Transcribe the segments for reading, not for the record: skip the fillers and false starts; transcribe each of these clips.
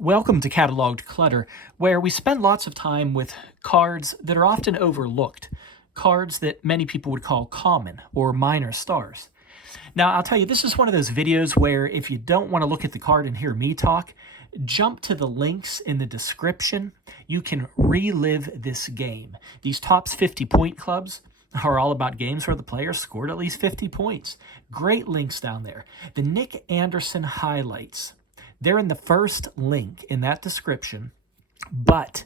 Welcome to Cataloged Clutter, where we spend lots of time with cards that are often overlooked, cards that many people would call common or minor stars. Now, I'll tell you, this is one of those videos where if you don't want to look at the card and hear me talk, jump to the links in the description. You can relive this game. These Topps 50 point clubs are all about games where the players scored at least 50 points. Great links down there. The Nick Anderson highlights, they're in the first link in that description, but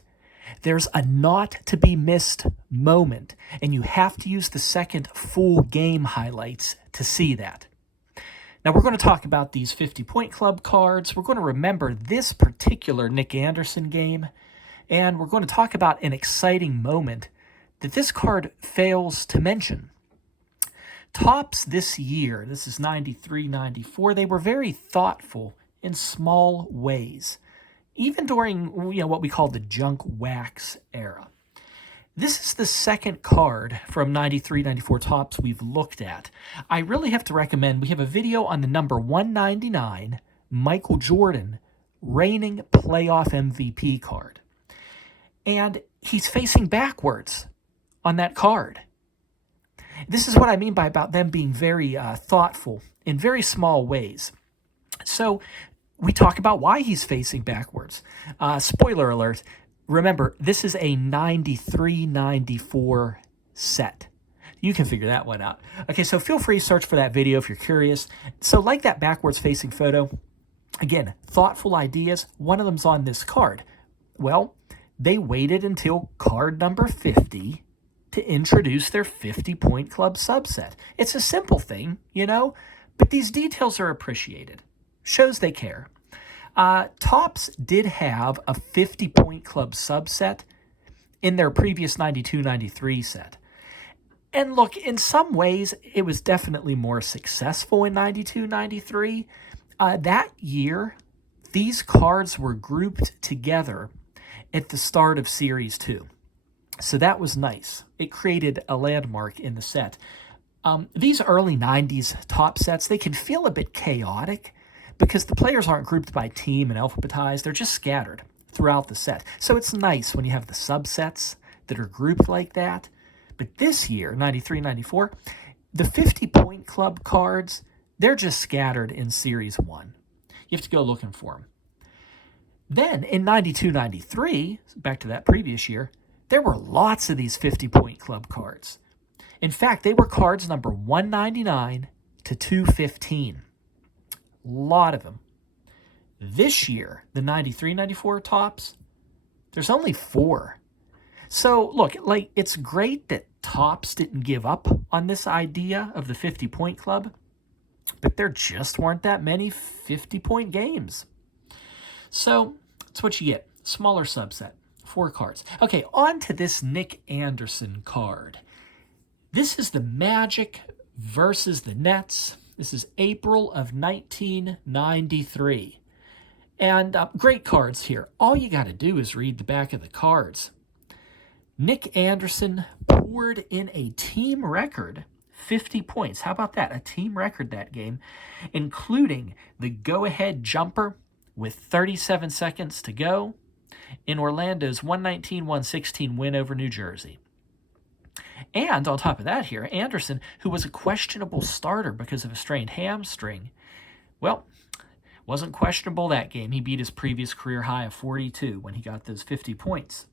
there's a not to be missed moment, and you have to use the second full game highlights to see that. Now, we're going to talk about these 50 point club cards. We're going to remember this particular Nick Anderson game, and we're going to talk about an exciting moment that this card fails to mention. Topps this year, this is 93-94, they were very thoughtful in small ways, even during what we call the junk wax era. This is the second card from 93-94 Topps we've looked at. I really have to recommend, we have a video on the number 199 Michael Jordan reigning playoff MVP card. And he's facing backwards on that card. This is what I mean by about them being very thoughtful in very small ways. So we talk about why he's facing backwards. Spoiler alert, remember, this is a 93-94 set. You can figure that one out. Okay, so feel free to search for that video if you're curious. So like that backwards facing photo, again, thoughtful ideas. One of them's on this card. Well, they waited until card number 50 to introduce their 50-point club subset. It's a simple thing, but these details are appreciated. Shows they care. Topps did have a 50-point club subset in their previous 92-93 set. And look, in some ways, it was definitely more successful in 92-93. That year, these cards were grouped together at the start of Series 2. So that was nice. It created a landmark in the set. These early 90s Topps sets, they can feel a bit chaotic because the players aren't grouped by team and alphabetized. They're just scattered throughout the set. So it's nice when you have the subsets that are grouped like that. But this year, 93-94, the 50-point club cards, they're just scattered in Series 1. You have to go looking for them. Then in 92-93, back to that previous year, there were lots of these 50-point club cards. In fact, they were cards number 199 to 215. A lot of them. This year, the 93-94 Topps, there's only 4. So, look, it's great that Topps didn't give up on this idea of the 50-point club, but there just weren't that many 50-point games. So, that's what you get. Smaller subset. 4 cards. Okay, on to this Nick Anderson card. This is the Magic versus the Nets. This is April of 1993. And great cards here. All you got to do is read the back of the cards. Nick Anderson poured in a team record 50 points. How about that? A team record that game, including the go-ahead jumper with 37 seconds to go in Orlando's 119-116 win over New Jersey. And on top of that here, Anderson, who was a questionable starter because of a strained hamstring, well, wasn't questionable that game. He beat his previous career high of 42 when he got those 50 points.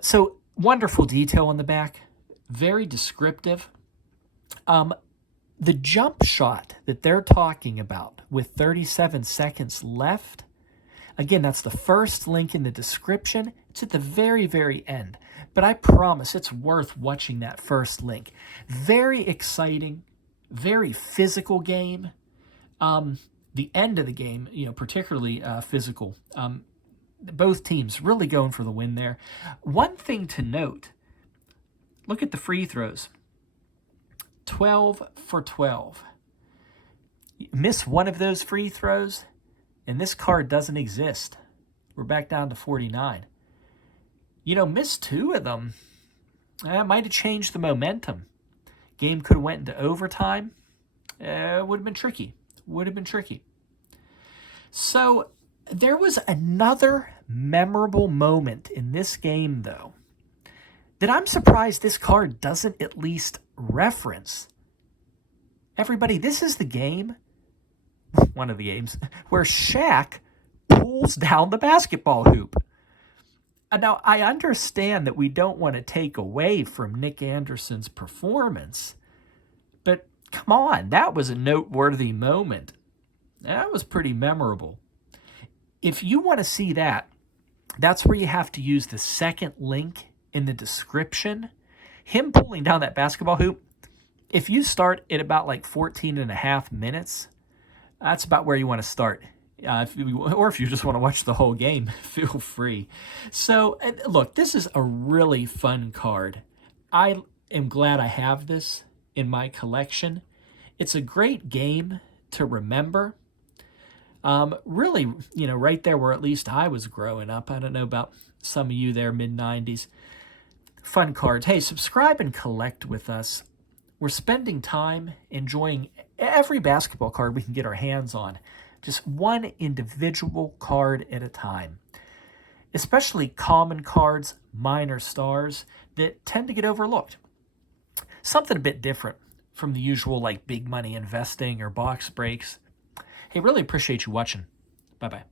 So wonderful detail on the back, very descriptive. The jump shot that they're talking about with 37 seconds left, again, that's the first link in the description. It's at the very, very end. But I promise it's worth watching that first link. Very exciting, very physical game. The end of the game, particularly physical. Both teams really going for the win there. One thing to note, look at the free throws. 12 for 12. You miss one of those free throws, and this card doesn't exist. We're back down to 49. Miss 2 of them. That might have changed the momentum. Game could have went into overtime. Would have been tricky. So There was another memorable moment in this game, though, that I'm surprised this card doesn't at least reference. Everybody, this is the game, one of the games, where Shaq pulls down the basketball hoop. Now, I understand that we don't want to take away from Nick Anderson's performance, but come on, that was a noteworthy moment. That was pretty memorable. If you want to see that, that's where you have to use the second link in the description. Him pulling down that basketball hoop, if you start at about like 14 and a half minutes, that's about where you want to start. If you just want to watch the whole game, feel free. So, look, this is a really fun card. I am glad I have this in my collection. It's a great game to remember. Really, right there where at least I was growing up. I don't know about some of you there, mid-90s. Fun cards. Hey, subscribe and collect with us. We're spending time enjoying every basketball card we can get our hands on. Just one individual card at a time. Especially common cards, minor stars, that tend to get overlooked. Something a bit different from the usual like big money investing or box breaks. Hey, really appreciate you watching. Bye-bye.